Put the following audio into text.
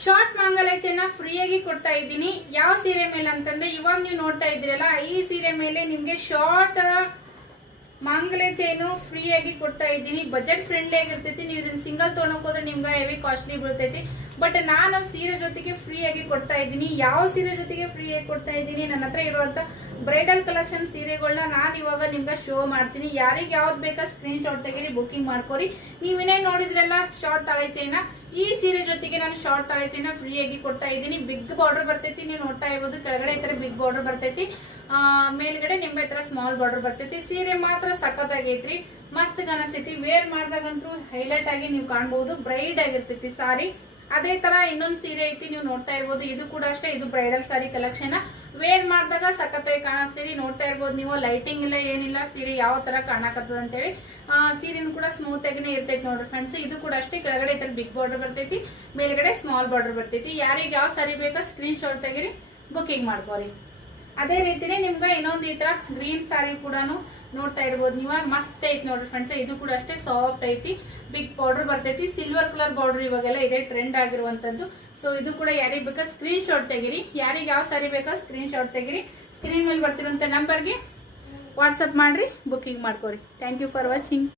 Short ಮಾಂಗಲ್ಯನ ಫ್ರೀಯಾಗಿ ಕೊಡ್ತಾ ಇದ್ದೀನಿ. ಯಾವ ಸೀರೆ ಮೇಲೆ ಅಂತಂದ್ರೆ ಇವಾಗ ನೀವು ನೋಡ್ತಾ ಇದ್ದೀರಲ್ಲ, ಈ ಸೀರೆ ಮೇಲೆ ನಿಮ್ಗೆ ಶಾರ್ಟ್ ಮಾಂಗಲ್ಯ ಚೈನು ಫ್ರೀಯಾಗಿ ಕೊಡ್ತಾ ಇದ್ದೀನಿ. ಬಜೆಟ್ ಫ್ರೆಂಡ್ಲಿ ಆಗಿರ್ತೈತಿ. ನೀವು ಇದನ್ನ ಸಿಂಗಲ್ ತೊಗೊಳಕ್ ಹೋದ್ರೆ ನಿಮ್ಗೆ ಹೆವಿ ಕಾಸ್ಟ್ಲಿ ಬೀಳ್ತೈತಿ. ಬಟ್ ನಾನು ಸೀರೆ ಜೊತೆಗೆ ಫ್ರೀ ಆಗಿ ಕೊಡ್ತಾ ಇದ್ದೀನಿ. ಯಾವ ಸೀರೆ ಜೊತೆಗೆ ಫ್ರೀ ಆಗಿ ಕೊಡ್ತಾ ಇದ್ದೀನಿ, ನನ್ನ ಹತ್ರ ಇರುವಂತ ಬ್ರೈಡಲ್ ಕಲೆಕ್ಷನ್ ಸೀರೆಗಳನ್ನ ನಾನು ಇವಾಗ ನಿಮ್ಗೆ ಶೋ ಮಾಡ್ತೀನಿ. ಯಾರಿಗೆ ಯಾವ್ದು ಬೇಕಾ ಸ್ಕ್ರೀನ್ ಶಾಟ್ ತೆಗೀರಿ, ಬುಕಿಂಗ್ ಮಾಡ್ಕೋರಿ. ನೀವೇನೇ ನೋಡಿದ್ರಲ್ಲ ಶಾರ್ಟ್ ತಾಳೆ ಚೈನ, ಈ ಸೀರೆ ಜೊತೆಗೆ ನಾನು ಶಾರ್ಟ್ ತಾಳೆ ಚೈನ ಫ್ರೀ ಆಗಿ ಕೊಡ್ತಾ ಇದ್ದೀನಿ. ಬಿಗ್ ಬಾರ್ಡರ್ ಬರ್ತೈತಿ, ನೀವು ನೋಡ್ತಾ ಇರ್ಬೋದು. ಕೆಳಗಡೆ ಈ ತರ ಬಿಗ್ ಬಾರ್ಡರ್ ಬರ್ತೈತಿ, ಮೇಲ್ಗಡೆ ನಿಮ್ಗೆ ಈ ತರ ಸ್ಮಾಲ್ ಬಾರ್ಡರ್ ಬರ್ತೈತಿ. ಸೀರೆ ಮಾತ್ರ ಸಖತ್ತಾಗೈತ್ರಿ, ಮಸ್ತ್ ಕಾಣಿಸ್ತೈತಿ. ವೇರ್ ಮಾಡಿದಾಗಂತೂ ಹೈಲೈಟ್ ಆಗಿ ನೀವು ಕಾಣಬಹುದು. ಬ್ರೈಡ್ ಆಗಿರ್ತೈತಿ ಸಾರಿ. ಅದೇ ತರ ಇನ್ನೊಂದು ಸೀರೆ ಐತಿ, ನೀವು ನೋಡ್ತಾ ಇರ್ಬೋದು. ಇದು ಕೂಡ ಅಷ್ಟೇ, ಇದು ಬ್ರೈಡಲ್ ಸಾರಿ ಕಲೆಕ್ಷನ್. ವೇರ್ ಮಾಡಿದಾಗ ಸಖತ್ತಾಗಿ ಕಾಣಿಸ್ತೀರಿ. ನೋಡ್ತಾ ಇರ್ಬೋದು ನೀವು, ಲೈಟಿಂಗ್ ಇಲ್ಲ ಏನಿಲ್ಲ, ಸೀರೆ ಯಾವ ತರ ಕಾಣಕತ್ತದ ಅಂತೇಳಿ. ಸೀರೆನೂ ಕೂಡ ಸ್ಮೂತ್ ಆಗಿನೇ ಇರ್ತೈತಿ ನೋಡ್ರಿ ಫ್ರೆಂಡ್ಸ್. ಇದು ಕೂಡ ಅಷ್ಟೇ, ಕೆಳಗಡೆ ಈ ತರ ಬಿಗ್ ಬಾರ್ಡರ್ ಬರ್ತೈತಿ, ಮೇಲ್ಗಡೆ ಸ್ಮಾಲ್ ಬಾರ್ಡರ್ ಬರ್ತೈತಿ. ಯಾರಿಗೆ ಯಾವ ಸಾರಿ ಬೇಕಾ ಸ್ಕ್ರೀನ್ ಶಾಟ್ ತೆಗಿರಿ, ಬುಕಿಂಗ್ ಮಾಡ್ಕೋರಿ. ಅದೇ ರೀತಿನೇ ನಿಮ್ಗೆ ಇನ್ನೊಂದು ಈ ತರ ಗ್ರೀನ್ ಸಾರಿ ಕೂಡ ನೋಡ್ತಾ ಇರ್ಬೋದು ನೀವು. ಮಸ್ತ್ ಐತಿ ನೋಡ್ರಿ ಫ್ರೆಂಡ್ಸ್. ಇದು ಕೂಡ ಅಷ್ಟೇ ಸಾಫ್ಟ್ ಐತಿ, ಬಿಗ್ ಬಾರ್ಡರ್ ಬರ್ತೈತಿ. ಸಿಲ್ವರ್ ಕಲರ್ ಬಾರ್ಡರ್ ಇವಾಗೆಲ್ಲ ಇದೇ ಟ್ರೆಂಡ್ ಆಗಿರುವಂತದ್ದು. ಸೊ ಇದು ಕೂಡ ಯಾರಿಗೆ ಬೇಕಾ ಸ್ಕ್ರೀನ್ ಶಾಟ್ ತೆಗಿರಿ. ಯಾರಿಗೆ ಯಾವ ಸಾರಿ ಬೇಕಾ ಸ್ಕ್ರೀನ್ ಶಾಟ್ ತೆಗಿರಿ. ಸ್ಕ್ರೀನ್ ಮೇಲೆ ಬರ್ತಿರುವಂತ ನಂಬರ್ಗೆ ವಾಟ್ಸಪ್ ಮಾಡ್ರಿ, ಬುಕಿಂಗ್ ಮಾಡ್ಕೋರಿ. Thank you for watching.